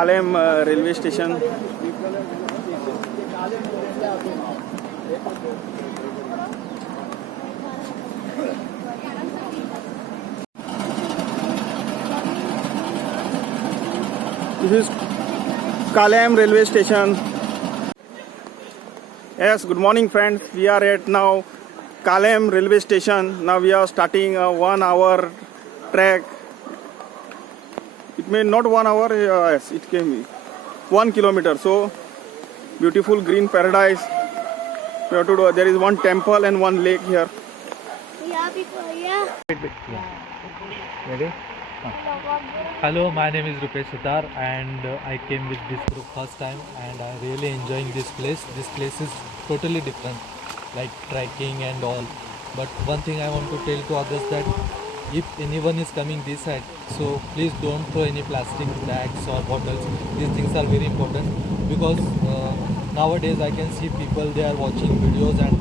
Kalem railway station. This is Kalem railway station. Yes, good morning friends. We are at now Kalem railway station. Now we are starting a 1 hour trek. It may not 1 hour, yes, it can be 1 kilometer. So beautiful green paradise. We have to do. There is one temple and one lake here. Ready? Hello, my name is Rupesh Sitar and I came with this group first time and I really enjoying this place. This place is totally different, like trekking and all. But one thing I want to tell to others that if anyone is coming this side, so please don't throw any plastic bags or bottles. These things are very important because nowadays I can see people, they are watching videos and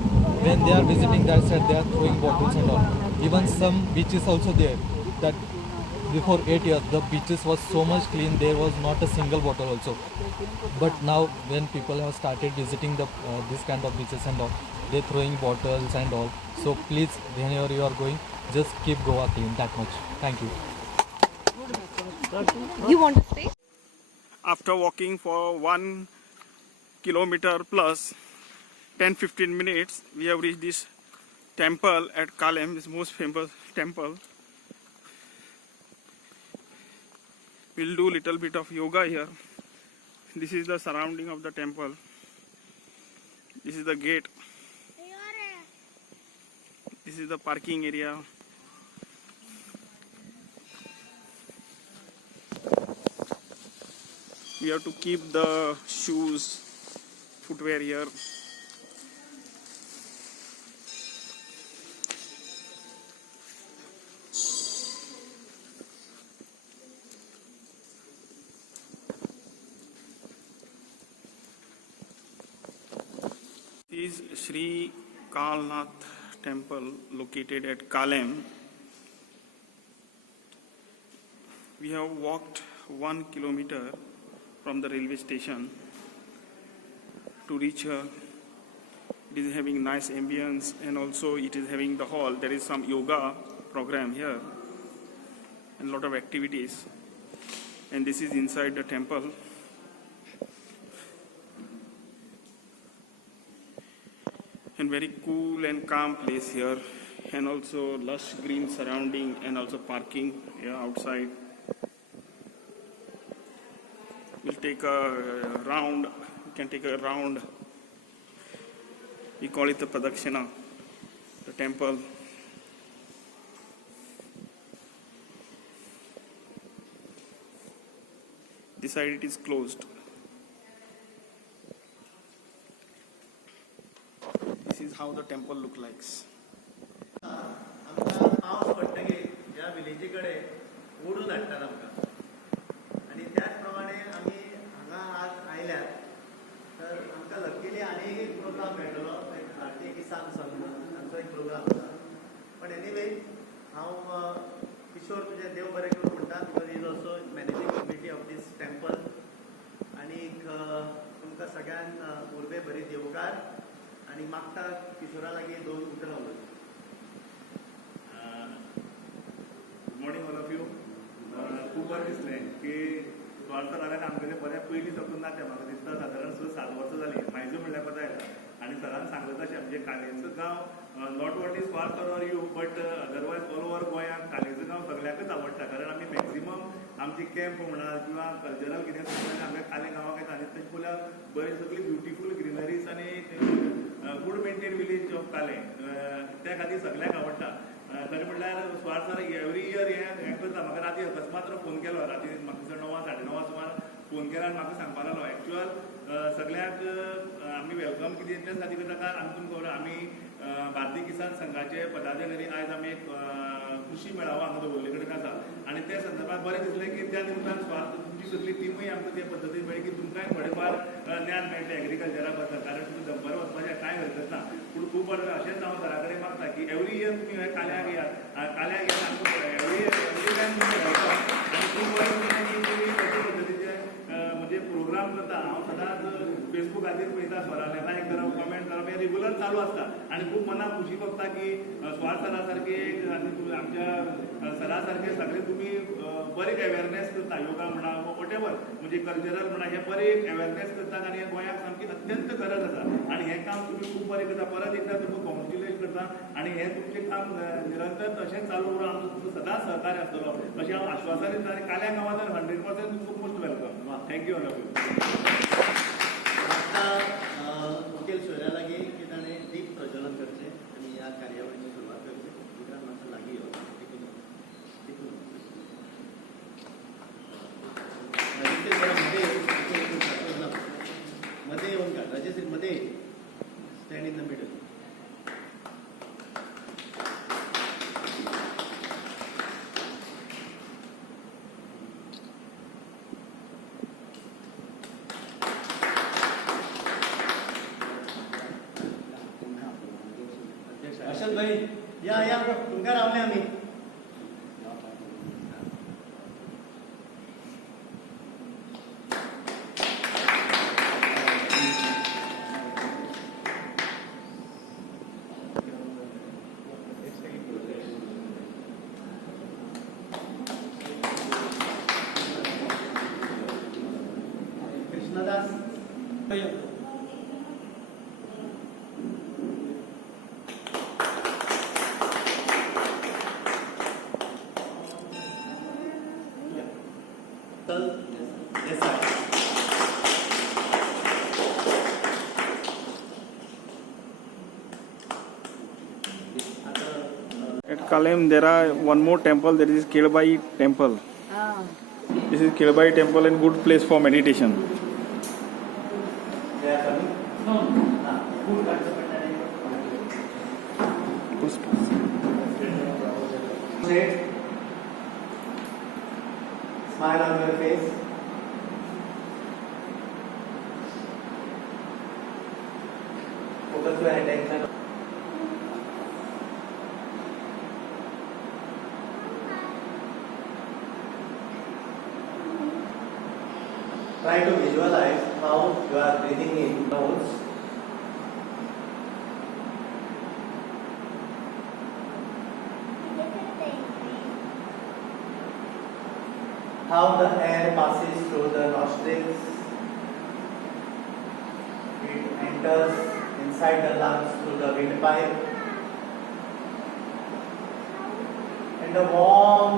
when they are visiting that side they are throwing bottles and all. Even some beaches also there that before 8 years the beaches was so much clean, there was not a single bottle also. But now when people have started visiting the this kind of beaches and all, they throwing bottles and all. So please, whenever you are going, just keep Goa clean, that much. Thank you. You want to stay? After walking for 1 kilometer plus 10-15 minutes, we have reached this temple at Kalem, this most famous temple. We'll do little bit of yoga here. This is the surrounding of the temple. This is the gate. This is the parking area. We have to keep the shoes, footwear here. This is Sri Kalnath temple located at Kalem. We have walked 1 kilometer from the railway station to reach here. It is having nice ambience and also it is having the hall. There is some yoga program here and a lot of activities. And this is inside the temple. And very cool and calm place here, and also lush green surrounding and also parking outside. We'll take a round. We can take a round. We call it the Pradakshina, the temple. This side it is closed. This is how the temple look like. आमकां पावस पडटकीर ह्या विलेजी कडेन ओडून हाडटात आमकां आनी त्याच प्रमाणे आमी हांगा आज आयल्यात तर आमकां लकीली आनी एक प्रोग्राम मेळटलो एक भारतीय किसान संघ हांचो एक प्रोग्राम आसा पण एनीवे हांव किशोर तुजें देव बरें करूं म्हणटा because is also managing committee of this temple आनीक तुमकां सगळ्यांक उर्बे बरी देवकार आणि मागता किशोरा लागीं 2 उतरां उलय. Good morning all of you. खूब बरें दिसलें की स्वार्थ जाल्यार आमगेले बऱ्या पयलीं साकून नातें म्हाका दिसता सादारण 6-7 वर्सां जालीं मायजो म्हणल्यार पता येता आनी सरान सांगलें तशें म्हणजे कालेंचो गांव नॉट ओन्ली स्वार्थ or you but otherwise all over गोंयांत कालेंचो गांव सगळ्यांकच आवडटा कारण आमी मॅक्झिमम आमची कॅम्प म्हणा किंवा कल्चरल कितें करता आमच्या काले गांवांक येता आनी तशें पळयल्यार बरी सगळी ब्युटिफूल ग्रिनरीज आनी गुड मेंटेन विलेज ऑफ काले त्या खातीर सगळ्यांक आवडटा. तरी म्हणल्यार स्वार्थ एवरी इयर हें करता म्हाका राती अकस्मात फोन केलो राती म्हाका दिसता 9-9:30 सुमार फोन केलो आनी म्हाका सांगपा लागलो एक्चुअल सगळ्यांक आमी वेलकम कितें त्या खातीर करता कारण आमी तुमकां खबर आमी भारतीय किसान संघाचे पदाधिकारी आयज आमी एक कृषी मेळावो हांगा दवरले कडेन आसा आनी त्या संदर्भात बरें दिसलें की त्या निमतान स्वार्थ तुमची सगळी टिमूय आमकां ते पद्दतीन मेळ्ळी की तुमकांय थोडेफार ज्ञान मेळटलें एग्रीकल्चरा बद्दल कारण तुमी दनपार वचपाचें कांय हरकत ना पूण खूब बरें अशेंच हांव घरा कडेन मागता की एवरी इयर तुमी हे काल्याक येयात आमकां एवरी टायम तुमी मेळटा आनी खूब बरें दिसलें की तुमी कशे पद्दतीचे काम करता हांव सदांच फेसबुकाचेर पळयता स्वराले लायक करप कमेंट करप हें रेगुलर चालू आसता आनी खूब मनाक खुशी भोगता की स्वार सरा सारके आनी आमच्या सरा सारके सगळे तुमी बरें अवेरनेस करता योगा म्हणा वॉटेवर म्हणजे कल्चरल म्हणा हे बरें अवेरनेस करतात आनी हे गोंयाक सामकी अत्यंत गरज आसा आनी हें काम तुमी खूब बरें करता परत एकदा तुमकां कॉंग्रेच्युलेट करता आनी हें तुमचें काम निरंतर तशेंच चालू उरता आमचो तुमचो सदांच सहकार्य आसतलो अशें हांव आश्वासन दिता आनी काल्या गांवांत 100% तुमकां most welcome thank you all of you आता मुखेल सोयऱ्या लागीं की ताणें दीप प्रज्वलन करचें आनी ह्या कार्यावळीची सुरवात करची उदरान मातसो लागीं यो देखून मध्ये येऊन काढ राजेश मध्ये stand in the middle Ashok भाई या तुमकां रावले आमी Krishnadas At Kalem, there are one more temple, that is Kelbai temple. This is Kelbai temple and good place for meditation. Smile on your face. Focus your attention. Try to visualize how you are breathing in nose. How the air passes through the nostrils. It enters inside the lungs through the windpipe. And the warm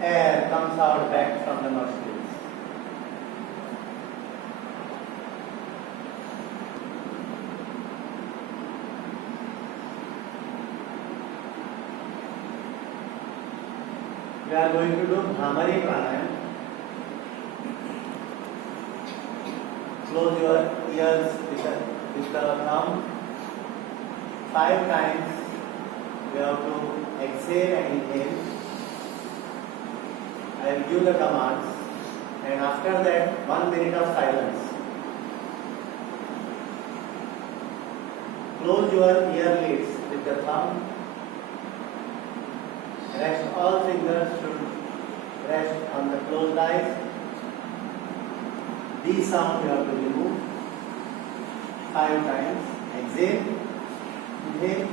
air comes out back from the nostrils. We are going to do Bhramari Pranayam. Close your ears with the thumb. 5 times you have to exhale and inhale. I will give the commands, and after that 1 minute of silence. Close your earlids with the thumb. Rest all fingers should rest on the closed eyes. These sound you have to remove 5 times. Exhale. Inhale.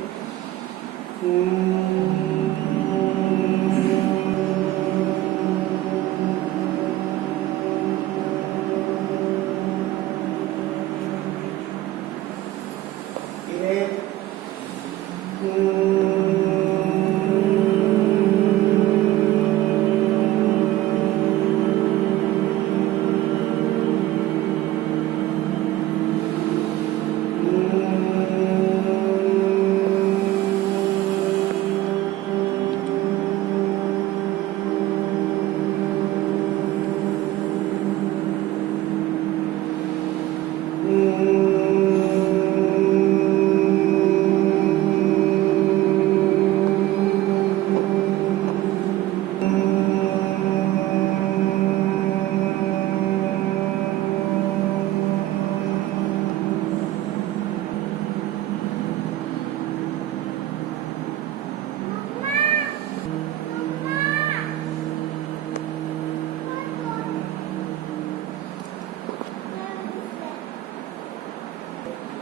Inhale.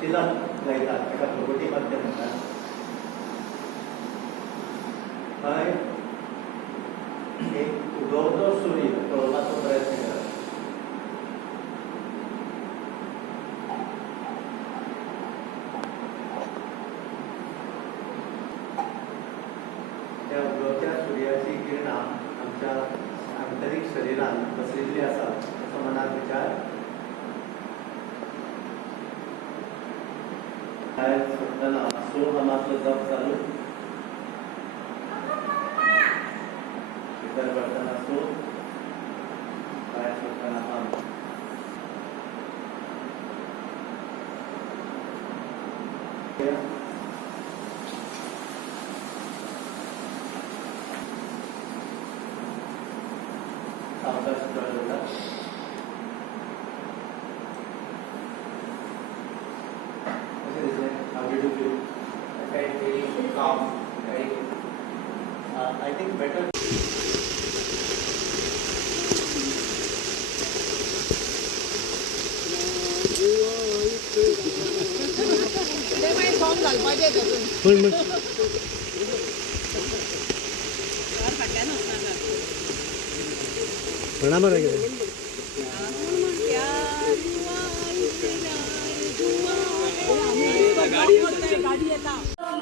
तिलक लायतात ताका भगवती मध्य म्हणटात. थंय एक उगवतो सूर्य पळोवपाचो प्रयत्न करप. त्या उगवत्या सूर्याची किरणां आमच्या आंतरीक शरिरांत बसलेली आसा असो मनात विचार. भायर सुटतना सोहमाचो जप चालू. भितर पडटना सो, भायर सुटतना हम. सावकाश चढवला. कशें दिसलें? How did you feel? I felt very calm, very. I think better.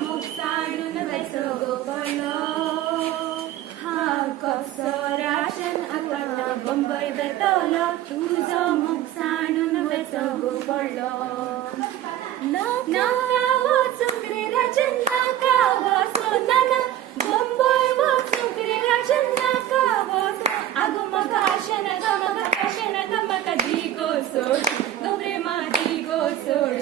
मुक्ताडून बेसगो पडलो हा कसो राशन आता बंबई बेतवलो तुझो मुख सांडून बेसगो पडलो नाका वचूंक रे राजन नाका वचूं नाना बंबई वचूंक रे राजन नाका वचूं आगो म्हाका आशेन ग म्हाका आशेन ग म्हाका दिगो सोड गो प्रेमा दिगो सोड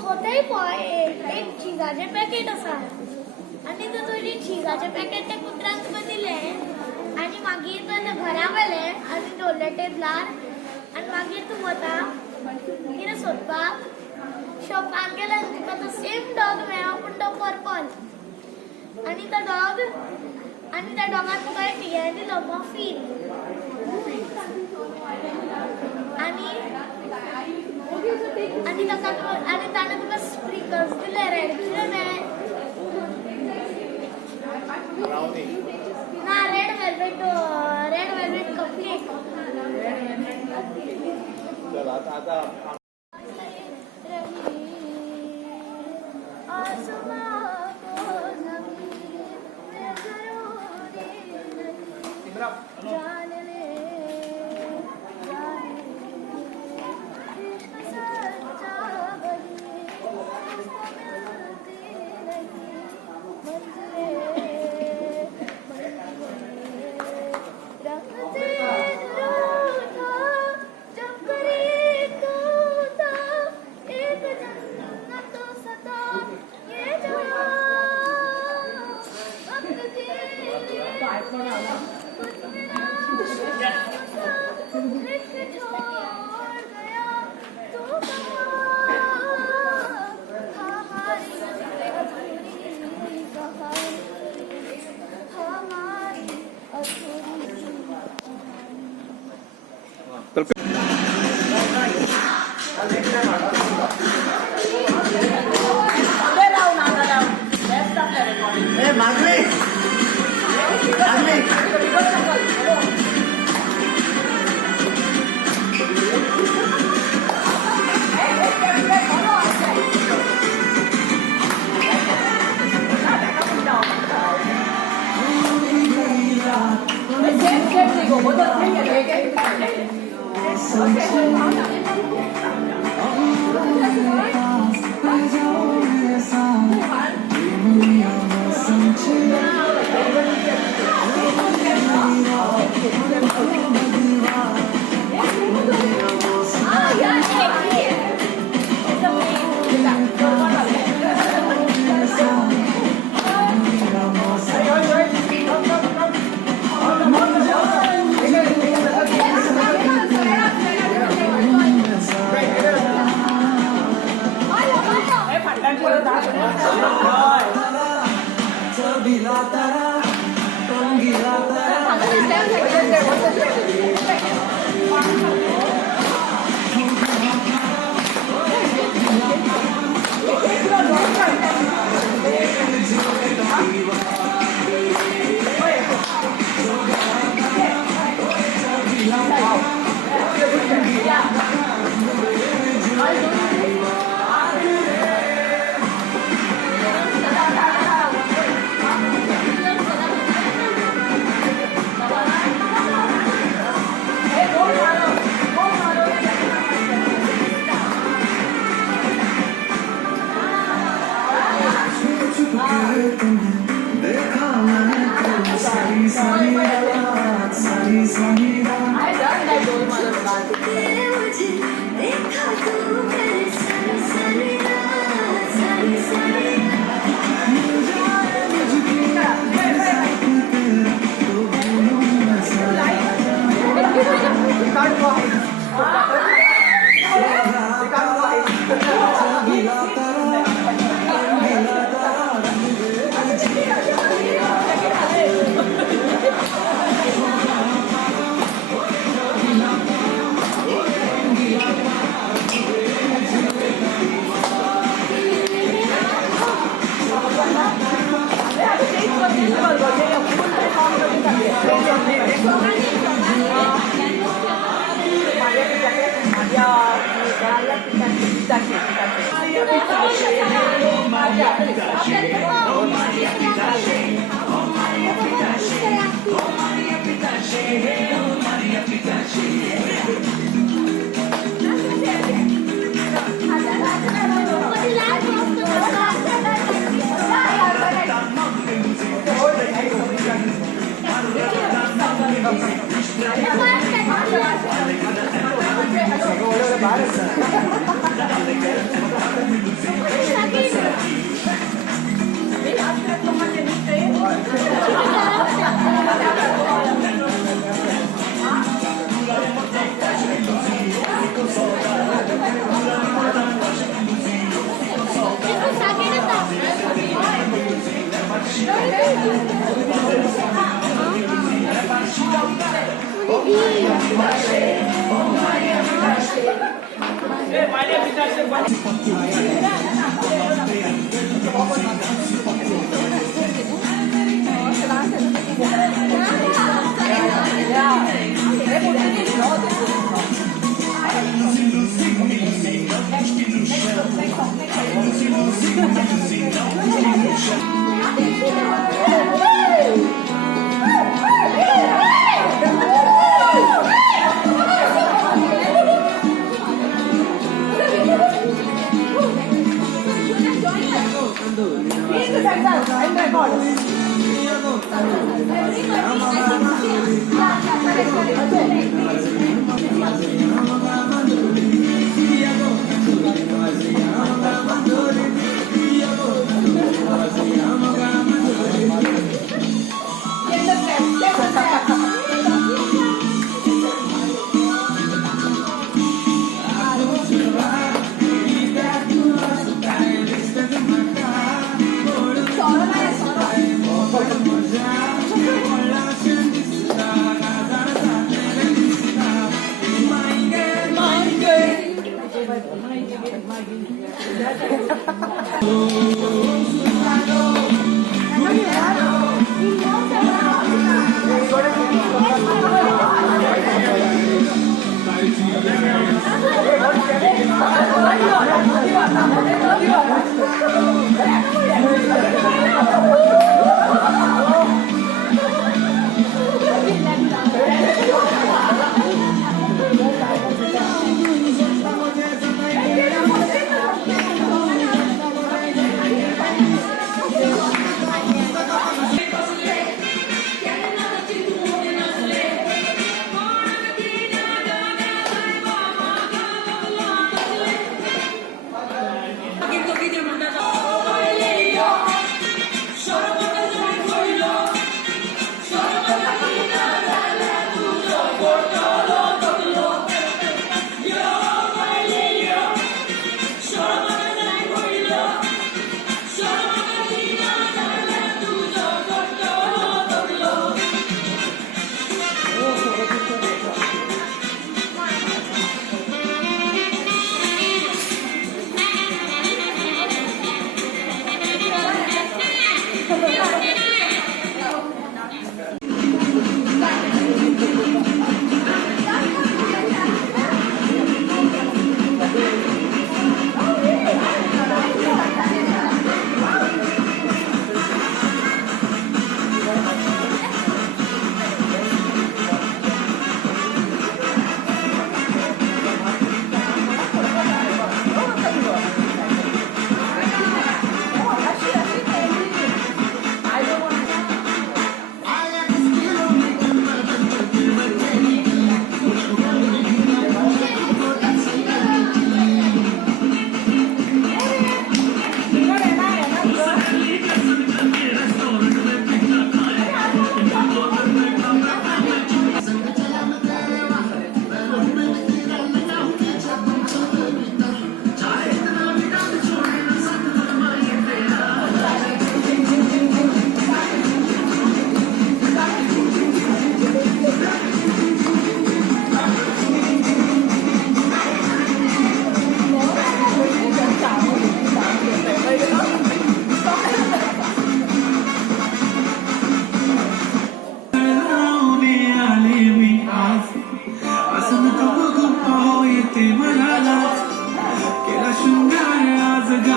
होतय पळय एक चिजाचे पॅकेट आसा आनी तुजी चिजाचे पॅकेट त्या कुत्र्यान तुका दिलें आनी मागीर तूं घरा व्हेलें आनी दवरलें टेबलार आनी मागीर तूं वता कितें सोदपाक शॉपार गेलें आनी तुका तो सेम डॉग मेळ्ळो पूण तो पर्पल आनी तो डॉग आनी त्या डॉगान तुका एक हें दिलो मॉफीन आनी ताणें तुका स्प्रिकल्स दिले रेड कितें तें ना रेड वेलवेट कपकेक Hey,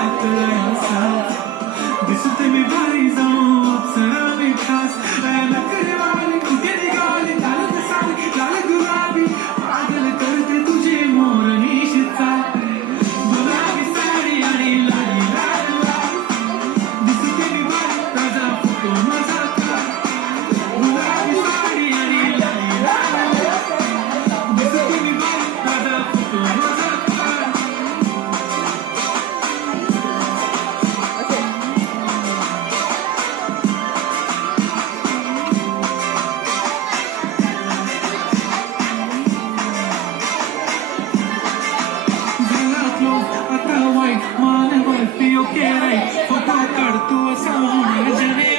डोळ्यात असा दिसते मी भारी जाऊन अप्सरा मी खास नकरी वाली कुठे निघाली लाल कसाली लाल गुलाबी पागल करते तुझे मोर निशिता गुलाबी साडी आणि लाली लाल लाल दिसते मी भारी ताजा फोटो माझा का गुलाबी साडी आणि लाली लाल दिसते मी भारी ताजा फोटो माझा का आता वाईट मान वरती ओके राईट फोटो काढतो असा होणार जने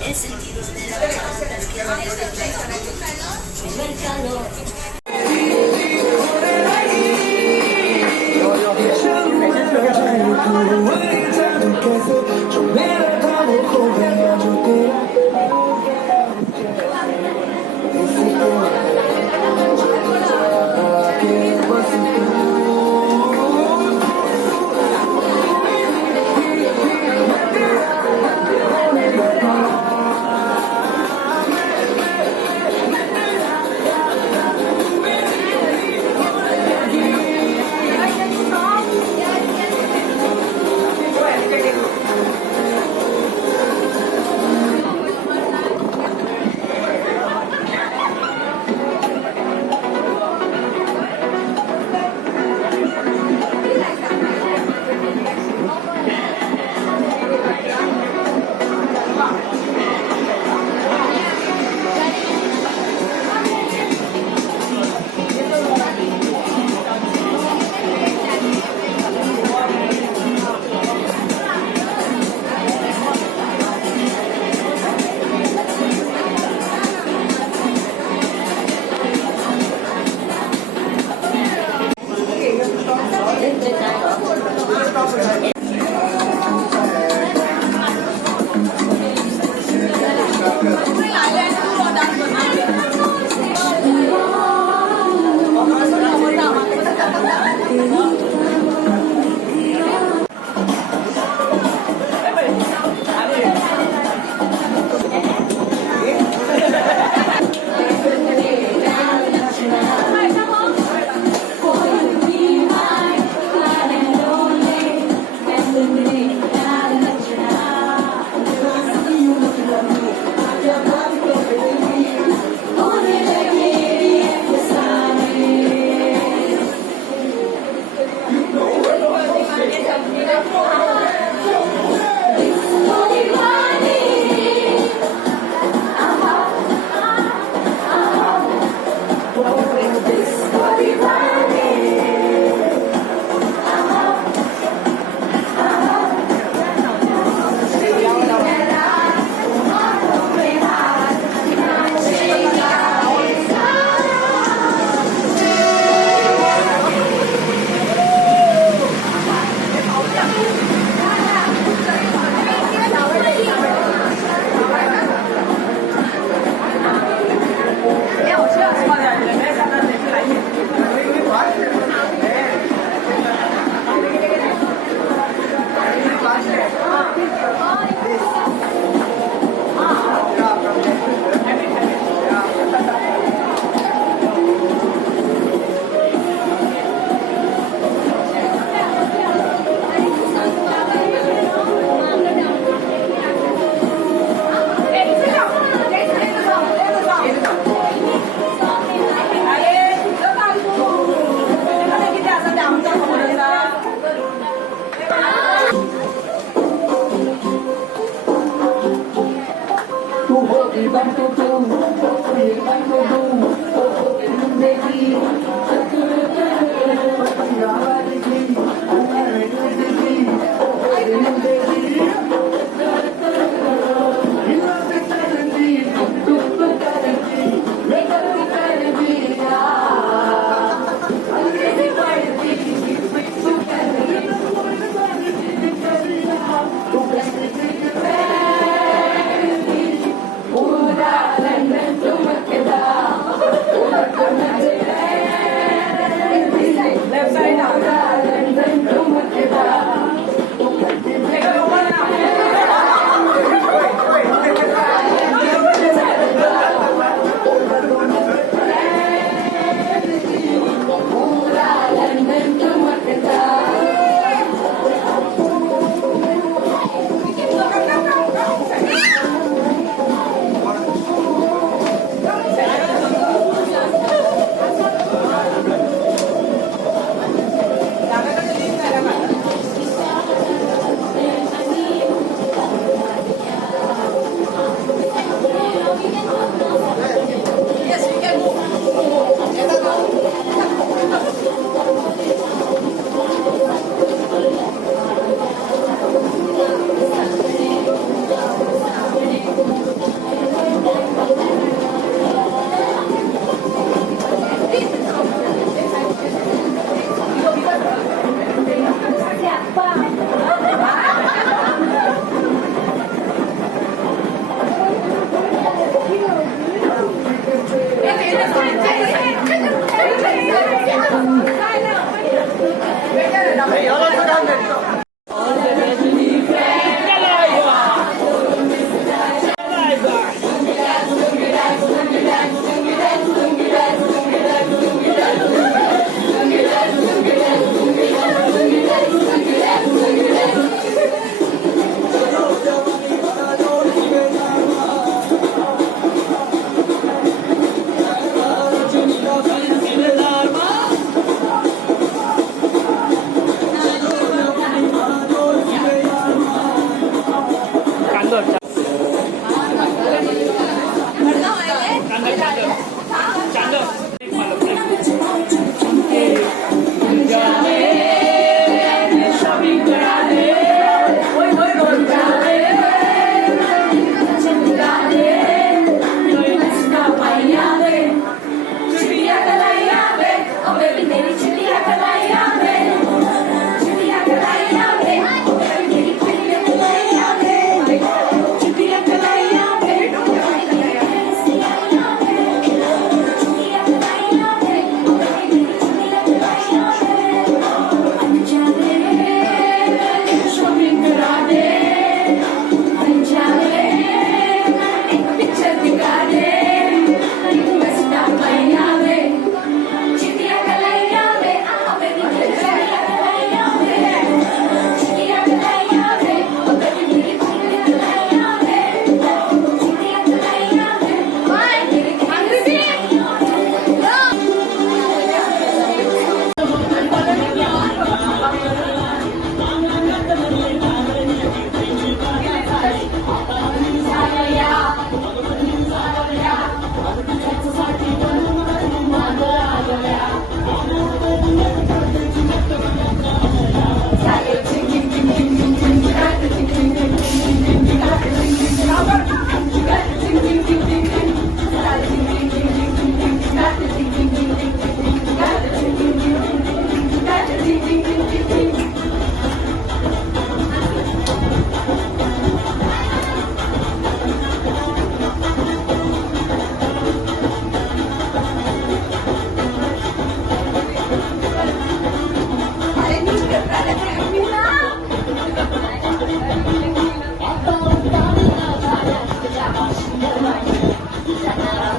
He sentido de la verdad que me he el mercado.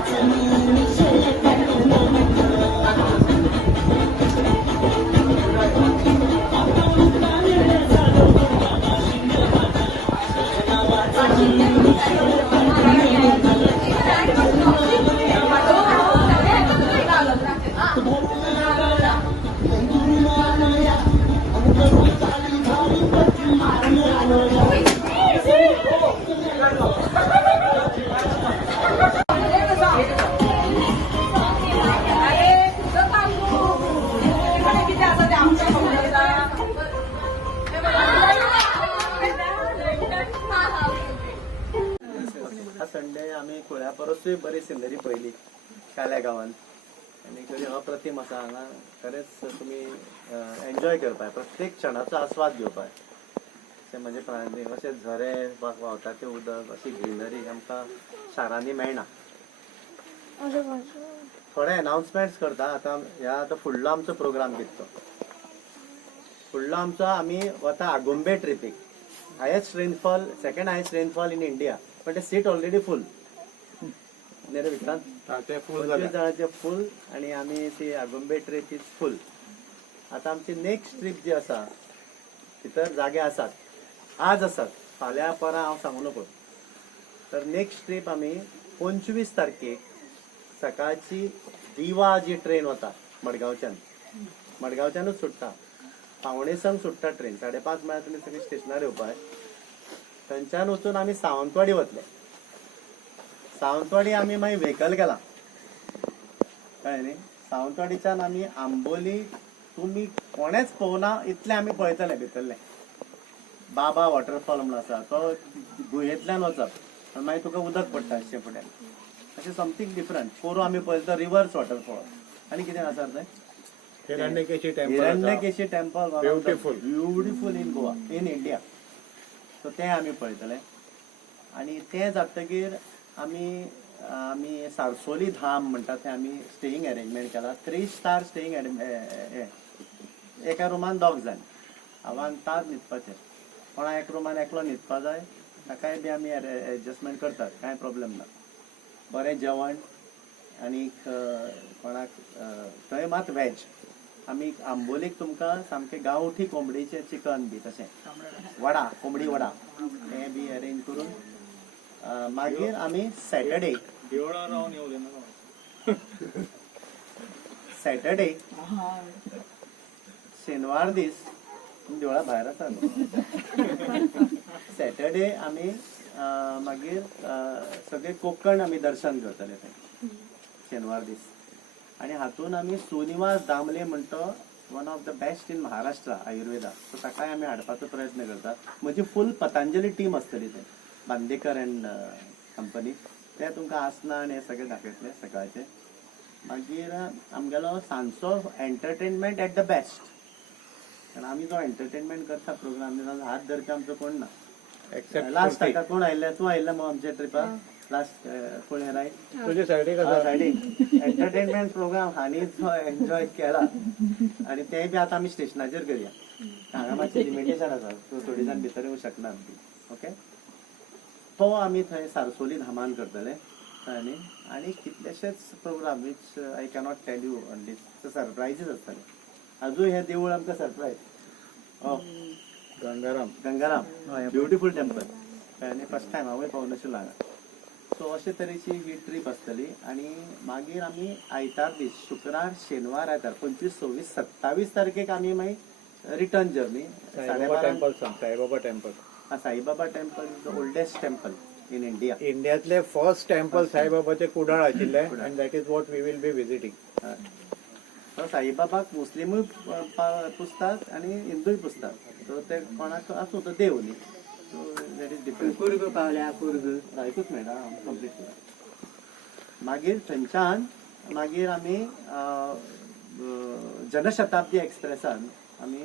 हा संडे आमी कुळ्या परसूय बरी सिनरी पळयली काल्या गांवांत आनी खरी अप्रतीम आसा हांगा खरेंच तुमी एन्जॉय करपाय प्रत्येक क्षणाचो आस्वाद घेवपाय अशें म्हणजे प्राणी अशें झरे व्हांवता तें उदक अशी ग्रीनरी आमकां शारांनी मेळना. थोडे अनाउन्समेंट्स करता आतां फुडलो आमचो प्रोग्राम कितलो फुडलो आमचो आमी वता आगोंबे ट्रिपीक highest rainfall second highest rainfall in India but ते सीट ऑलरेडी फूल नेरे विक्रांत ते फूल 25 जाणांचे फूल आणि आमी ती आगोंबे ट्रीप इज फूल. आता आमची नेक्स्ट ट्रीप जी आसा भितर जागे आसात आज आसात फाल्यां परां हांव सांगू नको. तर नेक्स्ट ट्रीप आमी 25 तारखेक सकाळची दिवा जी ट्रेन वता मडगांवच्यानूच सुट्टा पावणे संक सुट्टा ट्रेन 5:30 म्हळ्यार तुमी सगळी स्टेशनार येवपाय. थंयच्यान वचून आमी सावंतवाडी वतले. सावंतवाडी आमी मागीर व्हेकल केला कळ्ळें न्ही. सावंतवाडीच्यान आमी आंबोली तुमी कोणेच पळोवना इतलें आमी पळयतले भितरले. बाबा वॉटरफॉल म्हणून आसा तो गुहेंतल्यान वचप आनी मागीर तुका उदक पडटा अशें फुड्यान अशें समथींग डिफरंट. कोरू आमी पळयता रिवर्स वॉटरफॉल आनी कितें आसा थंय Hiranyakeshi temple beautiful in Goa in India. So तें आमी पळयतले आनी तें जातकीर आमी सारसोली धाम म्हणटा तें आमी स्टेईंग अरेंजमेंट केला. 3 स्टार स्टेईंग एका रुमान 2 जाण आव्हान ताज न्हिदपाचें कोणा एक रुमान एकलो न्हिदपा जाय ताकाय बी आमी एडजस्टमेंट करतात कांय प्रॉब्लेम ना. बरें जेवण आनीक कोणाक थंय मात वॅज आमी आंबोलीक तुमकां सामकें गांवठी कोंबडीचें चिकन बी तशें वडा कोंबडी वडा हें बी अरेंज करून मागीर आमी सॅटर्डे शेनवार दीस देवळा भायर आसा न्हू सॅटर्डे आमी मागीर सगळे कोकण आमी दर्शन करतले थंय शेनवार दीस. आनी हातून आमी श्रीनिवास दामले म्हणटा one of the best in Maharashtra Ayurveda so ताकाय आमी हाडपाचो प्रयत्न करतात. म्हजी फूल पतंजली टीम आसतली थंय बांदेकर अँड कंपनी ते तुमकां आसना आनी हे सगळे दाखयतले सकाळचे. मागीर आमगेलो सांजचो एंटरटेनमेंट एट द बेस्ट कारण आमी जो एंटरटेनमेंट करता प्रोग्राम हात धरता आमचो कोण ना. लास्ट हाका कोण आयिल्ले तूं आयिल्ले मग आमच्या ट्रिपाक लास्ट कोण हेराय तुझे सायडीक एंटरटेनमेंट प्रोग्राम हांणी जो एन्जॉय केला आनी तेय बी आतां आमी स्टेशनाचेर करया. हांगा मातशें लिमिटेशन आसा सो थोडी जाण भितर येवंक शकना ओके. तो आमी थंय सारसोली धामान करतले कळ्ळें. आनी कितलेशेच programme which I cannot tell you on these surprises आसतले. आजूय हें देवूळ आमकां सरप्रायज गंगाराम ब्युटिफूल टेम्पल कळ्ळें. फर्स्ट टायम हांवूय पावूं नाशिल्लो हांगा. सो अशे तरेची ही ट्रीप आसतली. आनी मागीर आमी आयतार दीस शुक्रार शेनवार आयतार 25, 26, 27 तारखेक आमी मागीर return journey Saibaba temple Saibaba temple is the oldest temple in India. इंडियातले फर्स्ट टेम्पल साईबाबाचे कुडाळ आशिल्ले and that is what we will be visiting. तो साईबाबाक मुस्लिमूय पुजतात आनी हिंदूय पुजतात. सो ते कोणाक आसूं तो देव न्ही. So that is different. Coorg पावल्या कुर्ग आयकूच मेळटा कंप्लीट करा. मागीर थंयच्यान मागीर आमी जनशताब्दी एक्सप्रेसान आमी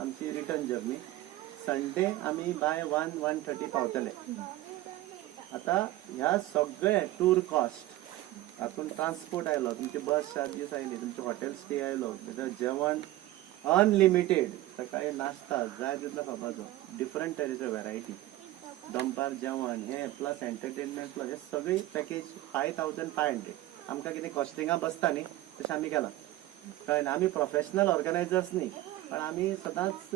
आमची रिटर्न जर्नी संडे आमी बाय 1:30 पावतले. आता ह्या सगळे टूर कॉस्ट हातून ट्रान्सपोर्ट आयलो तुमची बस चार्जीस आयली तुमचे हॉटेल स्टे आयलो जेवण अनलिमिटेड सकाळी नाश्ता जाय तितलो खावपाचो डिफरंट तरेचो वेरायटी दनपार जेवण हे प्लस एंटरटेनमेंट प्लस हे सगळी पॅकेज 5500 आमकां कितें कॉस्टिंगां बसता न्ही तशें आमी केलां कळ्ळें आमी प्रोफेशनल ऑर्गनायझर्स न्ही पण आमी सदांच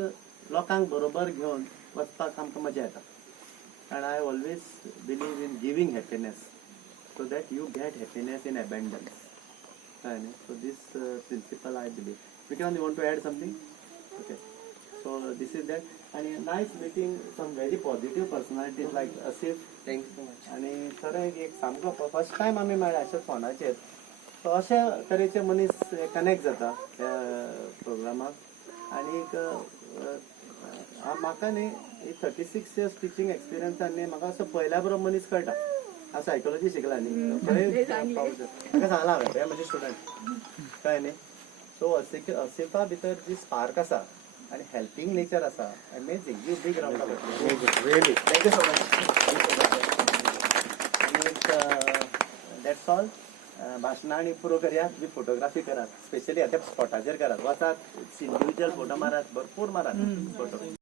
लोकांक बरोबर घेवन वचपाक आमकां मजा येता and I always believe in giving happiness so that you get happiness in abundance. So this principle I believe. Vikrant, you want to add something? Okay. So this is that. And nice meeting some very positive personalities like Asif. Thank you so much. आणि खरं एक सामको first time आमी मेळ्ळे अशे फोनाचेर सो अशे तरेचे मनीस कनेक्ट जाता त्या प्रोग्रामाक आनीक म्हाका न्ही 36 years टिचींग एक्सपिरियन्सान न्ही म्हाका असो पयल्या बरोबर मनीस कळटा हांव सायकोलॉजी शिकला न्ही म्हाका सांगला हांवें हे म्हजे स्टुडंट कळ्ळें न्ही सो असिफा भितर जी स्पार्क आसा आनी हेल्पिंग नेचर आसा अमेझींग यू बीग round really thank you so much आनीक दॅट्स ऑल भाशणां आनी पुरो करया तुम्ही फोटोग्राफी करात स्पेशली आता स्पॉटाचेर करात वचात इंडिव्हिज्युअल फोटो मारात भरपूर मारात फोटो